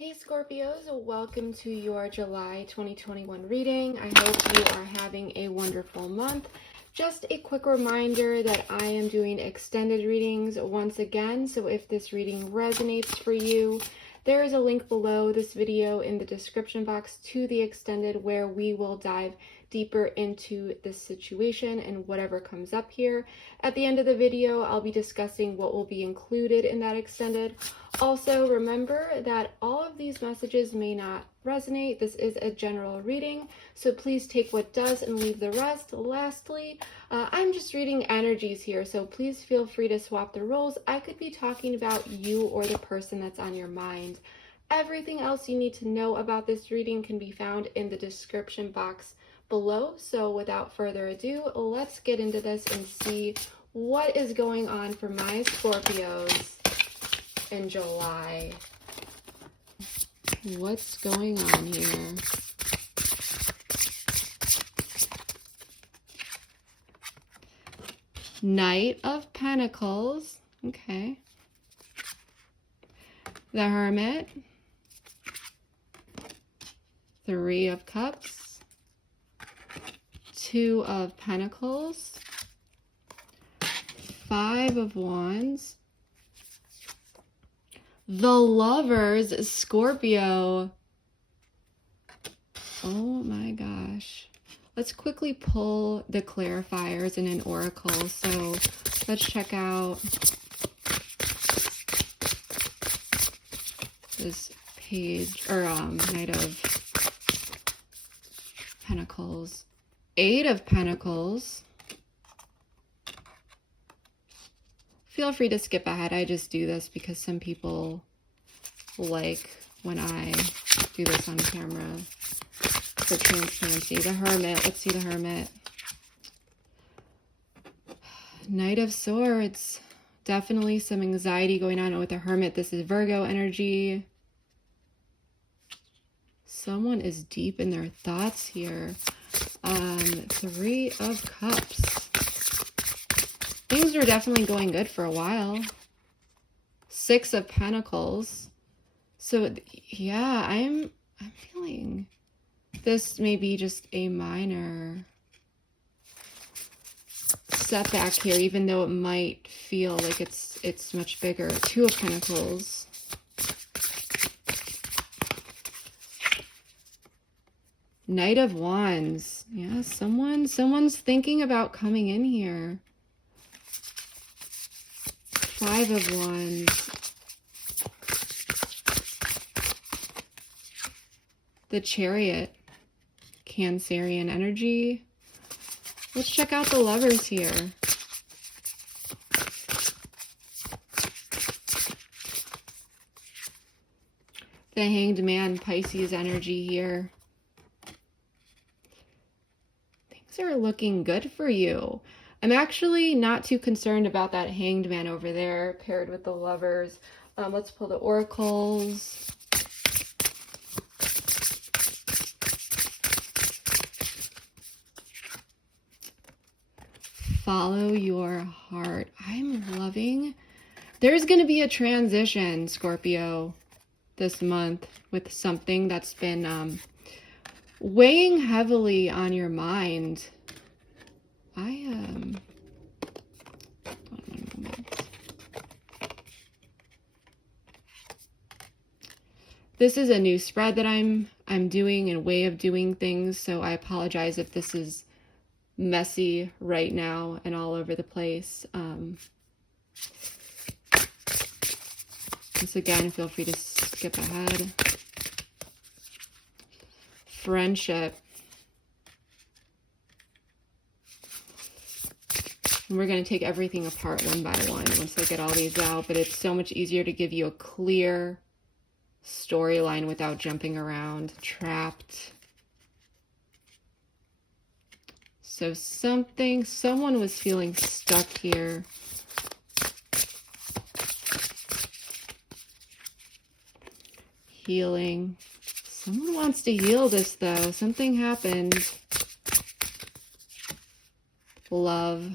Hey Scorpios, welcome to your July 2021 reading. I hope you are having a wonderful month. Just a quick reminder that I am doing extended readings once again, so if this reading resonates for you, there is a link below this video in the description box to the extended where we will dive deeper into this situation and whatever comes up here. At the end of the video, I'll be discussing what will be included in that extended. Also, remember that all of these messages may not resonate. This is a general reading, so please take what does and leave the rest. Lastly, I'm just reading energies here, so please feel free to swap the roles. I could be talking about you or the person that's on your mind. Everything else you need to know about this reading can be found in the description box below. So without further ado, let's get into this and see what is going on for my Scorpios in July. What's going on here? Knight of Pentacles. Okay. The Hermit. Three of Cups. Two of Pentacles. Five of Wands. The Lovers, Scorpio. Oh my gosh. Let's quickly pull the clarifiers in an oracle. So let's check out this page, or Knight of Pentacles. Eight of Pentacles. Feel free to skip ahead. I just do this because some people like when I do this on camera for transparency. The Hermit. Let's see the Hermit. Knight of Swords. Definitely some anxiety going on with the Hermit. This is Virgo energy. Someone is deep in their thoughts here. Three of Cups. Things were definitely going good for a while. Six of Pentacles. So yeah, I'm feeling this may be just a minor setback here, even though it might feel like it's much bigger. Two of Pentacles. Knight of Wands. Yeah, someone's thinking about coming in here. Five of Wands. The Chariot. Cancerian energy. Let's check out the Lovers here. The Hanged Man, Pisces energy here. Things are looking good for you. I'm actually not too concerned about that Hanged Man over there paired with the Lovers. Let's pull the oracles. Follow your heart. I'm loving. There's going to be a transition, Scorpio, this month with something that's been weighing heavily on your mind. One moment. This is a new spread that I'm doing and way of doing things, so I apologize if this is messy right now and all over the place. Once again, feel free to skip ahead. Friendship. And we're going to take everything apart one by one once I get all these out, but it's so much easier to give you a clear storyline without jumping around. Trapped. So someone was feeling stuck here. Healing. Someone wants to heal this though. Something happened. Love.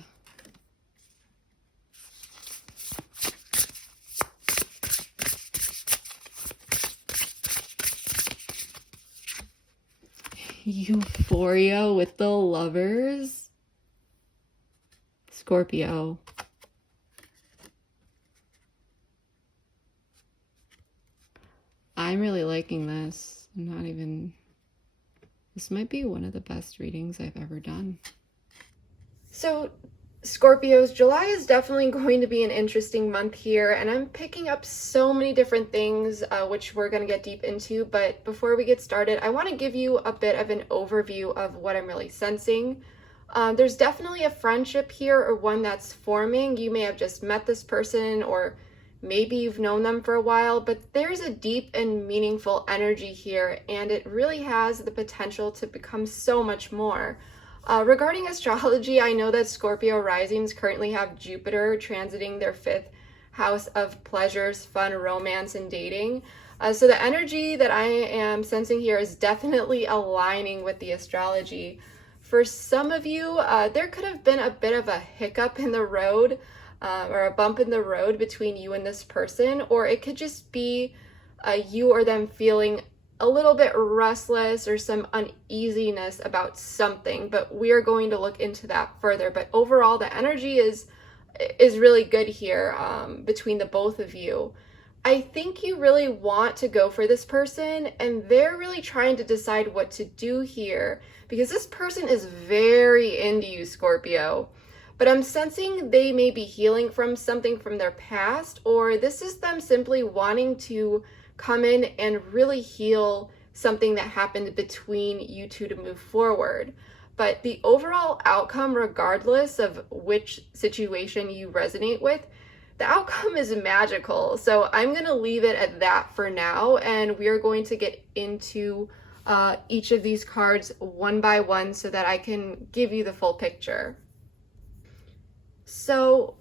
Euphoria with the Lovers. Scorpio. I'm really liking this. This might be one of the best readings I've ever done. So Scorpios, July is definitely going to be an interesting month here, and I'm picking up so many different things, which we're going to get deep into. But before we get started, I want to give you a bit of an overview of what I'm really sensing. There's definitely a friendship here, or one that's forming. You may have just met this person, or maybe you've known them for a while, but there's a deep and meaningful energy here, and it really has the potential to become so much more. Regarding astrology, I know that Scorpio risings currently have Jupiter transiting their 5th house of pleasures, fun, romance, and dating. So the energy that I am sensing here is definitely aligning with the astrology. For some of you, there could have been a bit of a hiccup in the road, or a bump in the road between you and this person, or it could just be you or them feeling a little bit restless or some uneasiness about something, but we are going to look into that further. But overall, the energy is really good here between the both of you. I think you really want to go for this person, and they're really trying to decide what to do here, because this person is very into you, Scorpio. But I'm sensing they may be healing from something from their past, or this is them simply wanting to come in and really heal something that happened between you two to move forward. But the overall outcome, regardless of which situation you resonate with, the outcome is magical. So I'm going to leave it at that for now, and we are going to get into each of these cards one by one so that I can give you the full picture. So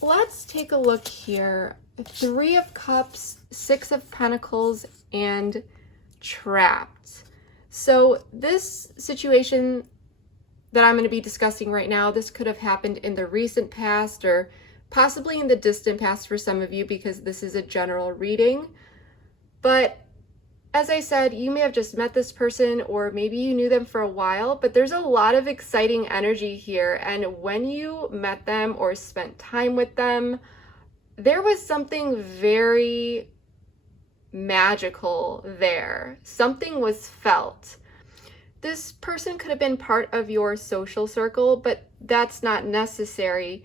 let's take a look here. 3 of Cups, 6 of Pentacles, and Trapped. So this situation that I'm going to be discussing right now, this could have happened in the recent past or possibly in the distant past for some of you, because this is a general reading. But as I said, you may have just met this person, or maybe you knew them for a while, but there's a lot of exciting energy here. And when you met them or spent time with them, there was something very magical there. Something was felt. This person could have been part of your social circle, but that's not necessary.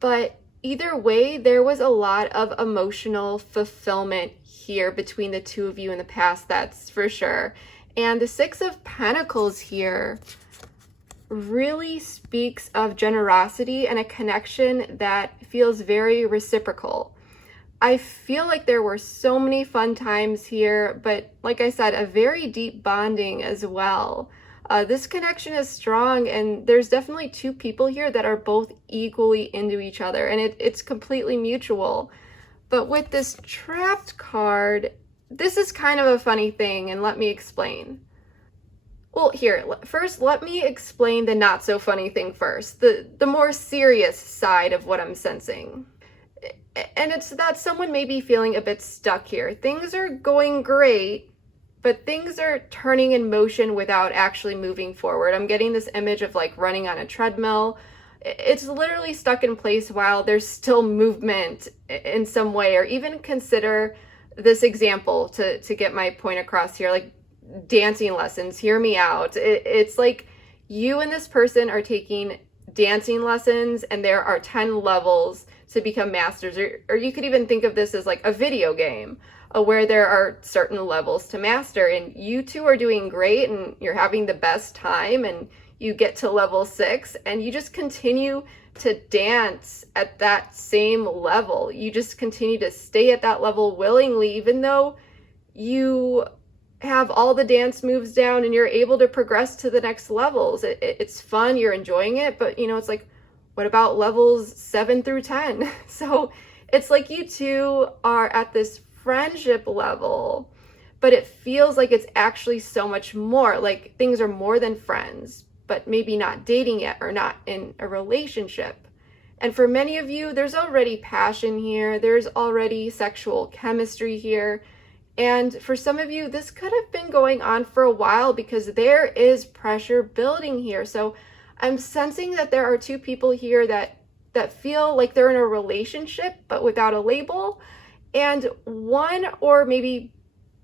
But either way, there was a lot of emotional fulfillment here between the two of you in the past, that's for sure. And the 6 of Pentacles here really speaks of generosity and a connection that feels very reciprocal. I feel like there were so many fun times here, but like I said, a very deep bonding as well. This connection is strong, and there's definitely 2 people here that are both equally into each other, and it's completely mutual. But with this Trapped card, this is kind of a funny thing, and let me explain. Well, here, first, let me explain the not so funny thing first, the more serious side of what I'm sensing. And it's that someone may be feeling a bit stuck here. Things are going great, but things are turning in motion without actually moving forward. I'm getting this image of like running on a treadmill. It's literally stuck in place while there's still movement in some way. Or even consider this example to get my point across here, like dancing lessons. Hear me out. It's like you and this person are taking dancing lessons, and there are 10 levels to become masters. Or you could even think of this as like a video game where there are certain levels to master, and you two are doing great and you're having the best time, and you get to level 6 and you just continue to dance at that same level. You just continue to stay at that level willingly, even though you have all the dance moves down and you're able to progress to the next levels. It's fun, you're enjoying it, but you know, it's like, what about levels 7 through 10? So it's like you two are at this friendship level, but it feels like it's actually so much more. Like things are more than friends, but maybe not dating yet or not in a relationship. And for many of you, there's already passion here. There's already sexual chemistry here. And for some of you, this could have been going on for a while because there is pressure building here. So I'm sensing that there are two people here that feel like they're in a relationship, but without a label. And one or maybe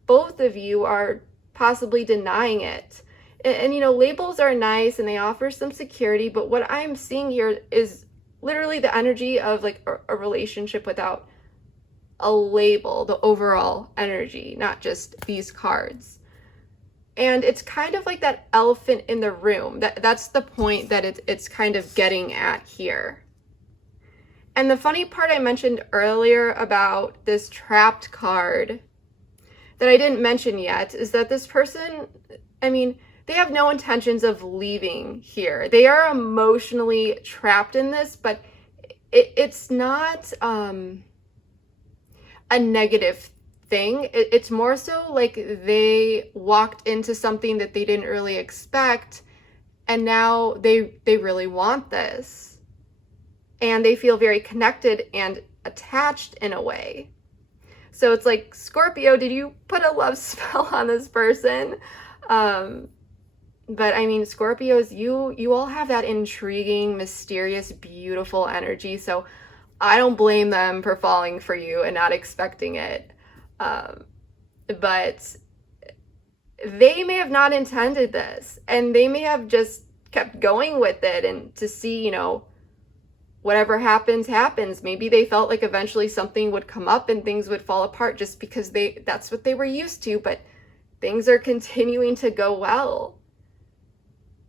both of you are possibly denying it. And you know, labels are nice and they offer some security, but what I'm seeing here is literally the energy of like a relationship without a label, the overall energy, not just these cards. And it's kind of like that elephant in the room. That's the point that it's kind of getting at here. And the funny part I mentioned earlier about this trapped card that I didn't mention yet is that this person, I mean, they have no intentions of leaving here. They are emotionally trapped in this, but it's not a negative thing. It's more so like they walked into something that they didn't really expect, and now they really want this. And they feel very connected and attached in a way. So it's like, Scorpio, did you put a love spell on this person? But I mean, Scorpios, you all have that intriguing, mysterious, beautiful energy. So I don't blame them for falling for you and not expecting it. But they may have not intended this, and they may have just kept going with it and to see, you know, whatever happens, happens. Maybe they felt like eventually something would come up and things would fall apart just because that's what they were used to, but things are continuing to go well.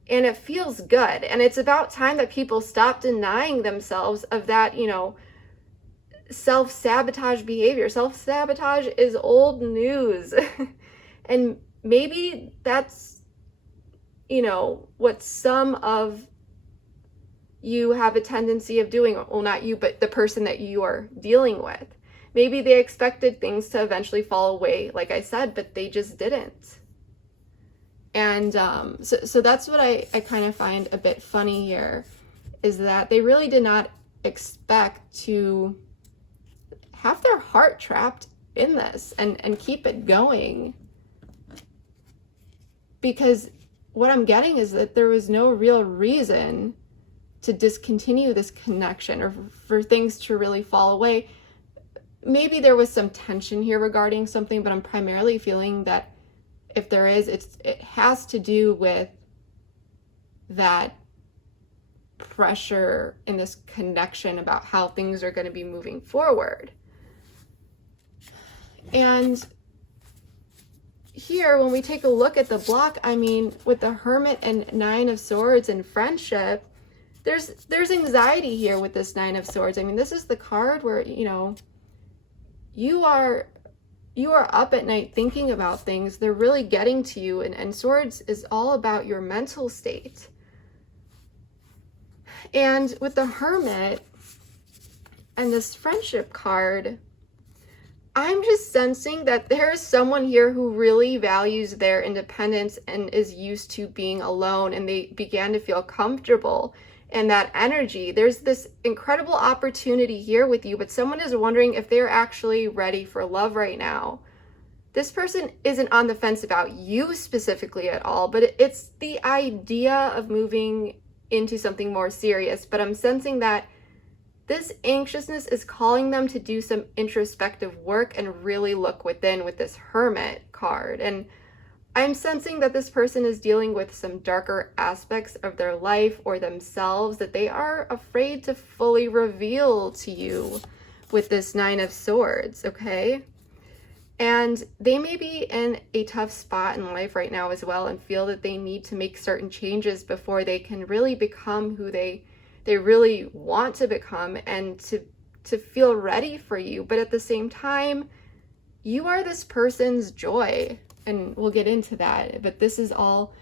And it feels good. And it's about time that people stop denying themselves of that, you know, self-sabotage behavior. Self-sabotage is old news. And maybe that's, you know, what some of you have a tendency of doing. Well, not you, but the person that you are dealing with. Maybe they expected things to eventually fall away, like I said, but they just didn't. And so that's what I kind of find a bit funny here, is that they really did not expect to have their heart trapped in this and keep it going. Because what I'm getting is that there was no real reason to discontinue this connection or for things to really fall away. Maybe there was some tension here regarding something, but I'm primarily feeling that if there is, it has to do with that pressure in this connection about how things are going to be moving forward. And here, when we take a look at the block, I mean, with the Hermit and Nine of Swords and friendship, there's anxiety here with this Nine of Swords. I mean, this is the card where, you know, you are up at night thinking about things. They're really getting to you, and Swords is all about your mental state. And with the Hermit and this friendship card, I'm just sensing that there is someone here who really values their independence and is used to being alone, and they began to feel comfortable in that energy. There's this incredible opportunity here with you, but someone is wondering if they're actually ready for love right now. This person isn't on the fence about you specifically at all, but it's the idea of moving into something more serious. But I'm sensing that this anxiousness is calling them to do some introspective work and really look within with this Hermit card. And I'm sensing that this person is dealing with some darker aspects of their life or themselves that they are afraid to fully reveal to you with this Nine of Swords, okay? And they may be in a tough spot in life right now as well and feel that they need to make certain changes before they can really become who they really want to become and to feel ready for you. But at the same time, you are this person's joy. And we'll get into that, but this is all,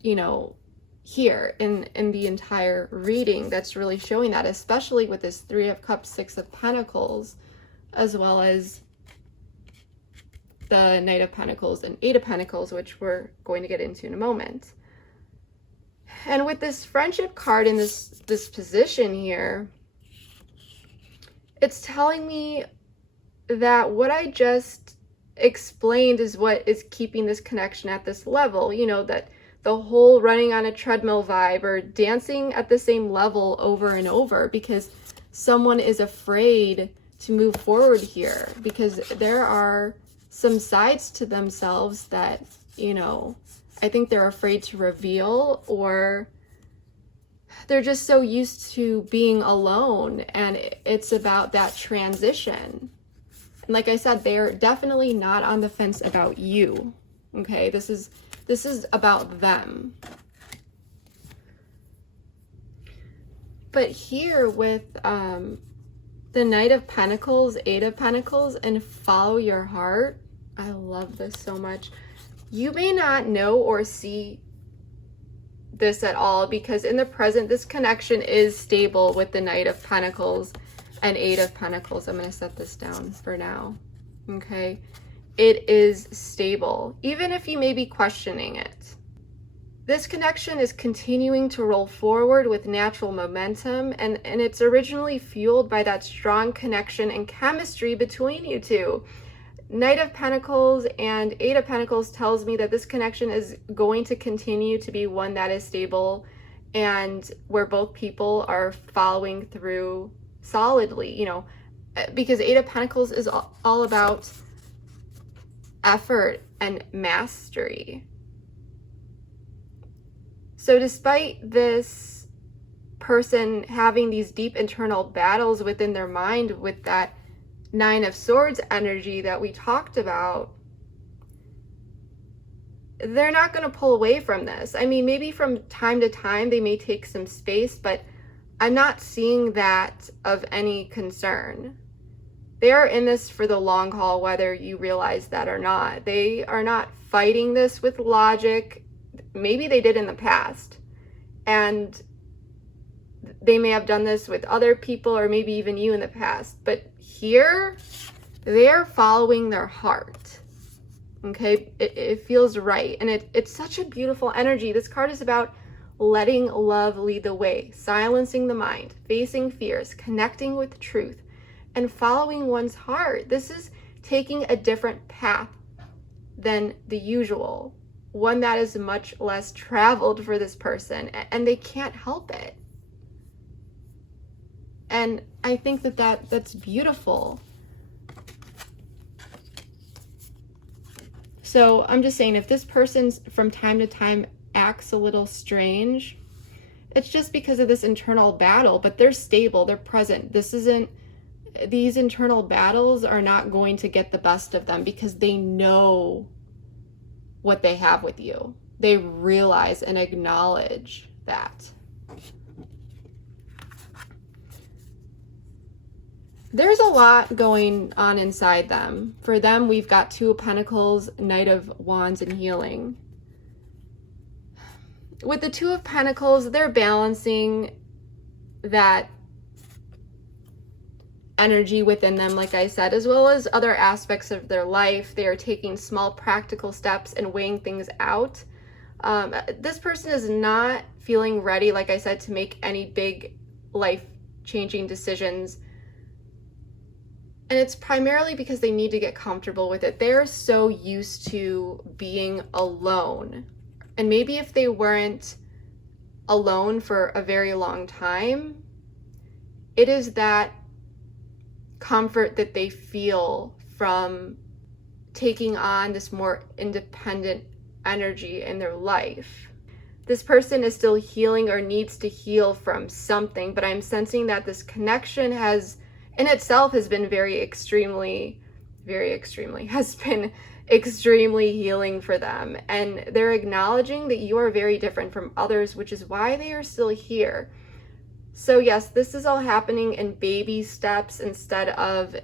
you know, here in the entire reading that's really showing that, especially with this Three of Cups, Six of Pentacles, as well as the Knight of Pentacles and Eight of Pentacles, which we're going to get into in a moment. And with this friendship card in this position here, it's telling me that what I just explained is what is keeping this connection at this level. You know, that the whole running on a treadmill vibe or dancing at the same level over and over, because someone is afraid to move forward here, because there are some sides to themselves that, you know, I think they're afraid to reveal, or they're just so used to being alone, and it's about that transition. And like I said, they're definitely not on the fence about you. Okay, this is about them. But here with the Knight of Pentacles, Eight of Pentacles, and follow your heart, I love this so much. You may not know or see this at all, because in the present, this connection is stable with the Knight of Pentacles and Eight of Pentacles. I'm going to set this down for now. Okay. It is stable, even if you may be questioning it. This connection is continuing to roll forward with natural momentum, and it's originally fueled by that strong connection and chemistry between you two. Knight of Pentacles and Eight of Pentacles tells me that this connection is going to continue to be one that is stable and where both people are following through solidly, you know, because Eight of Pentacles is all about effort and mastery. So despite this person having these deep internal battles within their mind with that Nine of Swords energy that we talked about, they're not going to pull away from this. I mean, maybe from time to time they may take some space, but I'm not seeing that of any concern. They are in this for the long haul, whether you realize that or not. They are not fighting this with logic. Maybe they did in the past, and they may have done this with other people or maybe even you in the past, but here they're following their heart. Okay, it feels right, and it's such a beautiful energy. This card is about letting love lead the way, silencing the mind, facing fears, connecting with truth, and following one's heart. This is taking a different path than the usual, one that is much less traveled for this person, and they can't help it. And I think that's beautiful. So I'm just saying, if this person from time to time acts a little strange, it's just because of this internal battle, but they're stable, they're present. These internal battles are not going to get the best of them, because they know what they have with you. They realize and acknowledge that. There's a lot going on inside them. For them, we've got Two of Pentacles, Knight of Wands, and healing. With the Two of Pentacles, they're balancing that energy within them, like I said, as well as other aspects of their life. They are taking small practical steps and weighing things out. This person is not feeling ready, like I said, to make any big life-changing decisions. And it's primarily because they need to get comfortable with it. They're so used to being alone. And maybe if they weren't alone for a very long time, it is that comfort that they feel from taking on this more independent energy in their life. This person is still healing or needs to heal from something, but I'm sensing that this connection in itself has been extremely healing for them. And they're acknowledging that you are very different from others, which is why they are still here. So yes, this is all happening in baby steps instead of,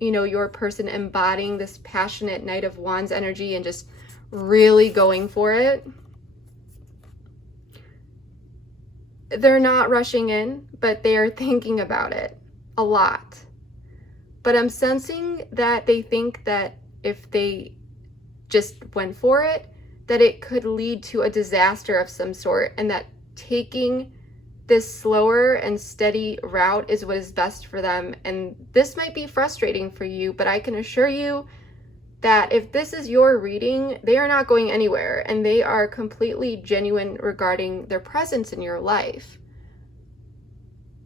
you know, your person embodying this passionate Knight of Wands energy and just really going for it. They're not rushing in, but they are thinking about it a lot. But I'm sensing that they think that if they just went for it, that it could lead to a disaster of some sort, and that taking this slower and steady route is what is best for them. And this might be frustrating for you, but I can assure you that if this is your reading, they are not going anywhere and they are completely genuine regarding their presence in your life.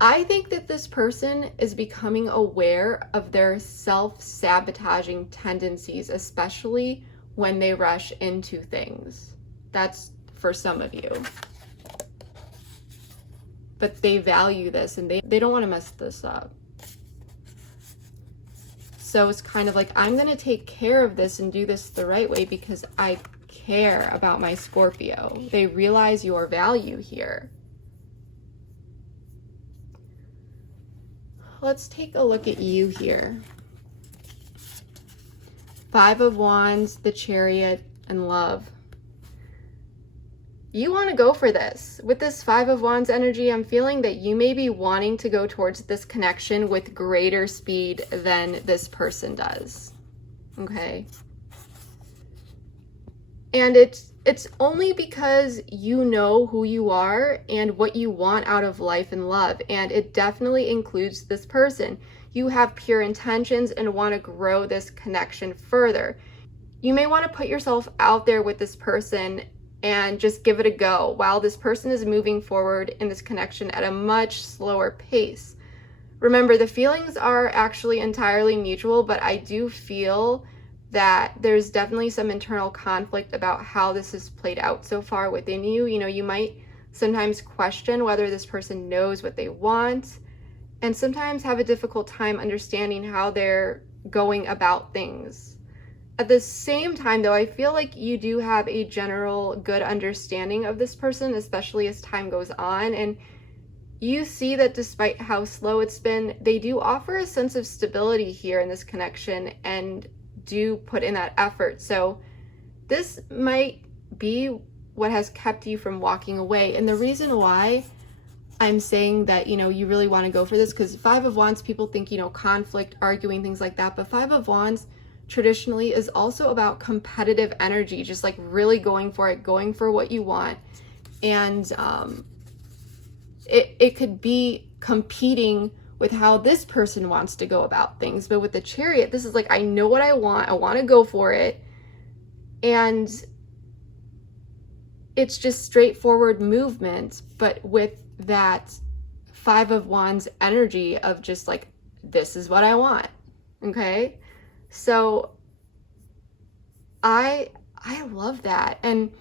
I think that this person is becoming aware of their self-sabotaging tendencies, especially when they rush into things. That's for some of you. But they value this and they don't want to mess this up. So it's kind of like, I'm going to take care of this and do this the right way because I care about my Scorpio. They realize your value here. Let's take a look at you here. 5 of Wands, the Chariot, and Love. You want to go for this. With this 5 of Wands energy, I'm feeling that you may be wanting to go towards this connection with greater speed than this person does. Okay? And it's only because you know who you are and what you want out of life and love. And it definitely includes this person. You have pure intentions and want to grow this connection further. You may want to put yourself out there with this person and just give it a go while this person is moving forward in this connection at a much slower pace. Remember, the feelings are actually entirely mutual, but I do feel that there's definitely some internal conflict about how this has played out so far within you. You know, you might sometimes question whether this person knows what they want, and sometimes have a difficult time understanding how they're going about things. At the same time, though, I feel like you do have a general good understanding of this person, especially as time goes on, and you see that despite how slow it's been, they do offer a sense of stability here in this connection and do put in that effort. So this might be what has kept you from walking away. And the reason why I'm saying that, you know, you really want to go for this, because 5 of Wands, people think, you know, conflict, arguing, things like that. But 5 of Wands traditionally is also about competitive energy, just like really going for it, going for what you want. And it could be competing with how this person wants to go about things. But with the Chariot, this is like, I know what I want to go for it. And it's just straightforward movement, but with that 5 of Wands energy of just like, this is what I want. Okay? So I love that. And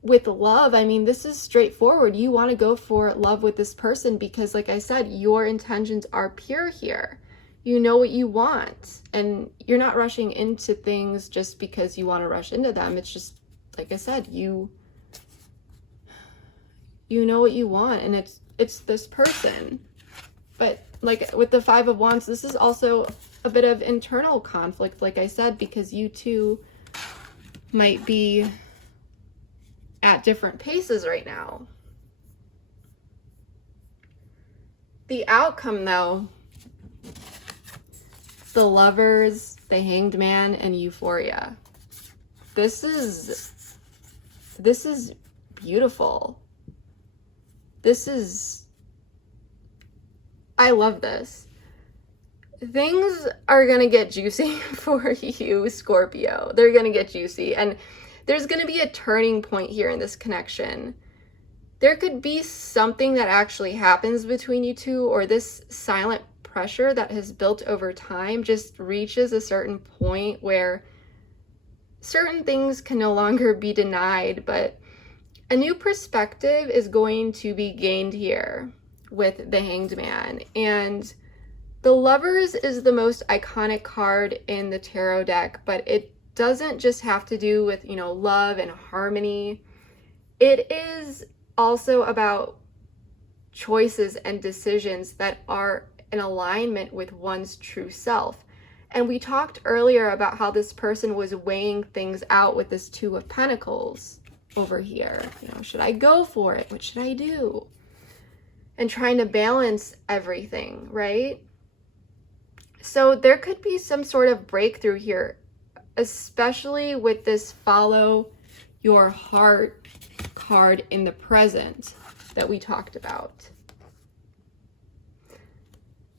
with love, I mean, this is straightforward. You want to go for love with this person because, like I said, your intentions are pure here. You know what you want, and you're not rushing into things just because you want to rush into them. It's just, like I said, you know what you want, and it's this person. But like with the 5 of Wands, this is also a bit of internal conflict, like I said, because you two might be at different paces right now. The outcome, though, the Lovers, the Hanged Man, and Euphoria. This is beautiful. I love this. Things are gonna get juicy for you, Scorpio. They're gonna get juicy, and there's gonna be a turning point here in this connection. There could be something that actually happens between you two, or this silent pressure that has built over time just reaches a certain point where certain things can no longer be denied, but a new perspective is going to be gained here with the Hanged Man. And the Lovers is the most iconic card in the tarot deck, but it doesn't just have to do with, you know, love and harmony. It is also about choices and decisions that are in alignment with one's true self. And we talked earlier about how this person was weighing things out with this 2 of Pentacles over here. You know, should I go for it? What should I do? And trying to balance everything, right? So there could be some sort of breakthrough here, especially with this follow your heart card in the present that we talked about.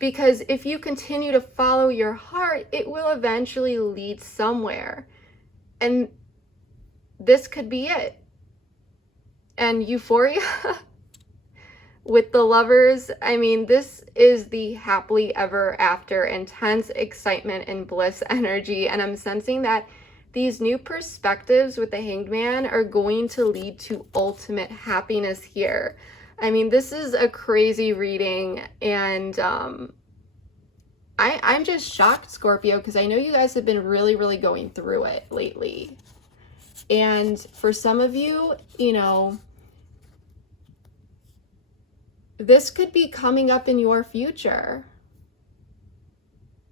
Because if you continue to follow your heart, it will eventually lead somewhere. And this could be it. And Euphoria with the lovers, I mean, this is the happily ever after, intense excitement and bliss energy. And I'm sensing that these new perspectives with the Hanged Man are going to lead to ultimate happiness here. I mean, this is a crazy reading, and I'm just shocked, Scorpio, because I know you guys have been really, really going through it lately. And for some of you, you know, this could be coming up in your future.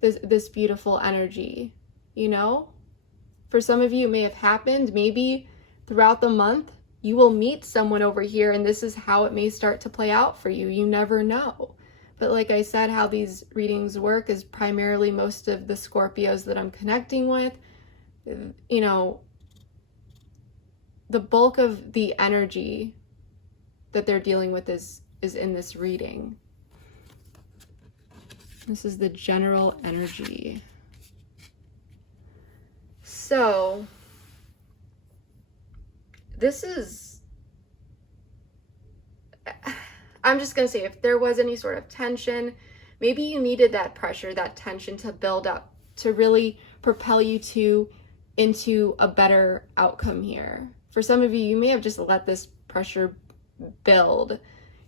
This beautiful energy, you know? For some of you, it may have happened. Maybe throughout the month, you will meet someone over here, and this is how it may start to play out for you. You never know. But like I said, how these readings work is primarily most of the Scorpios that I'm connecting with, you know, the bulk of the energy that they're dealing with is in this reading. This is the general energy. So this is, I'm just going to say, if there was any sort of tension, maybe you needed that pressure, that tension to build up, to really propel you into a better outcome here. For some of you, you may have just let this pressure build,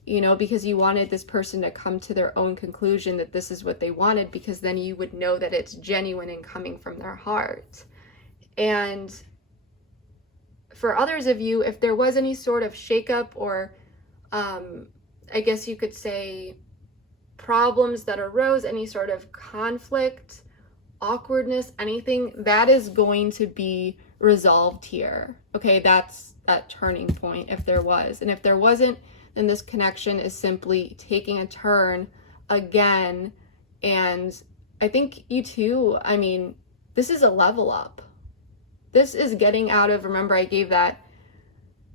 you know, because you wanted this person to come to their own conclusion that this is what they wanted, because then you would know that it's genuine and coming from their heart. And for others of you, if there was any sort of shakeup or I guess you could say problems that arose, any sort of conflict, awkwardness, anything, that is going to be resolved here. Okay, that's that turning point if there was. And if there wasn't, then this connection is simply taking a turn again. And I think you too, I mean, this is a level up. This is getting out of, remember I gave that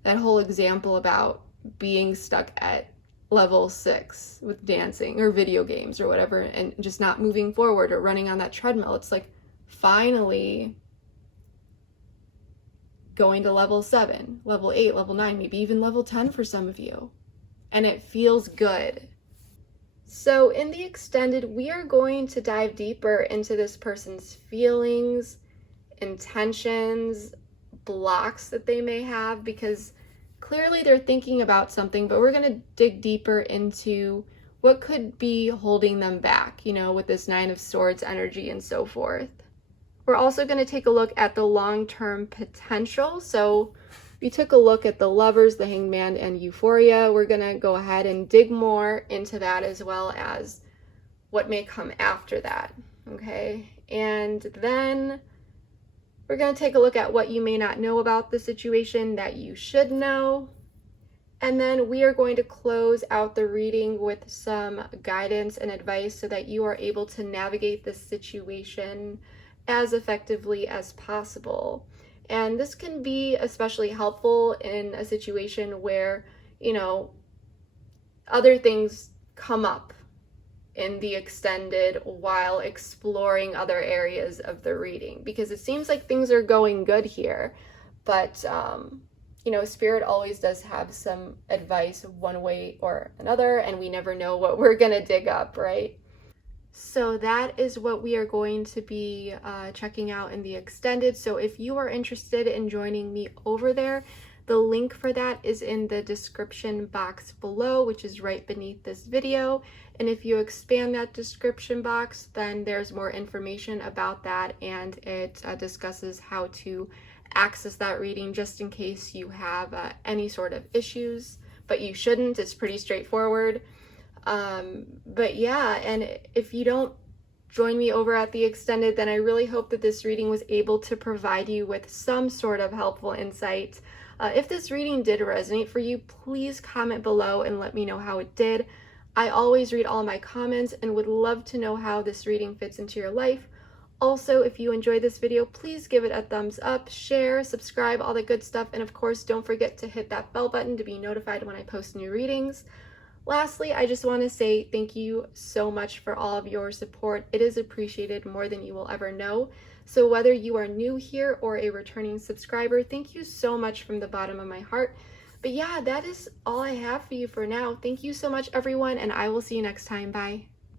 whole example about being stuck at level 6 with dancing or video games or whatever, and just not moving forward or running on that treadmill. It's like finally going to level 7, level 8, level 9, maybe even level 10 for some of you. And it feels good. So in the extended, we are going to dive deeper into this person's feelings, intentions, blocks that they may have, because clearly they're thinking about something, but we're going to dig deeper into what could be holding them back, you know, with this 9 of Swords energy and so forth. We're also going to take a look at the long-term potential. So we took a look at the Lovers, the Hanged Man, and Euphoria. We're going to go ahead and dig more into that, as well as what may come after that, okay? And then we're going to take a look at what you may not know about the situation that you should know. And then we are going to close out the reading with some guidance and advice so that you are able to navigate this situation as effectively as possible. And this can be especially helpful in a situation where, you know, other things come up in the extended while exploring other areas of the reading, because it seems like things are going good here, but you know, Spirit always does have some advice one way or another, and we never know what we're gonna dig up, right? So that is what we are going to be checking out in the extended. So if you are interested in joining me over there, the link for that is in the description box below, which is right beneath this video. And if you expand that description box, then there's more information about that, and it discusses how to access that reading just in case you have any sort of issues, but you shouldn't. It's pretty straightforward. But yeah, and if you don't join me over at the extended, then I really hope that this reading was able to provide you with some sort of helpful insight. If this reading did resonate for you, please comment below and let me know how it did. I always read all my comments and would love to know how this reading fits into your life. Also, if you enjoyed this video, please give it a thumbs up, share, subscribe, all that good stuff. And of course, don't forget to hit that bell button to be notified when I post new readings. Lastly, I just want to say thank you so much for all of your support. It is appreciated more than you will ever know. So whether you are new here or a returning subscriber, thank you so much from the bottom of my heart. But yeah, that is all I have for you for now. Thank you so much, everyone, and I will see you next time. Bye.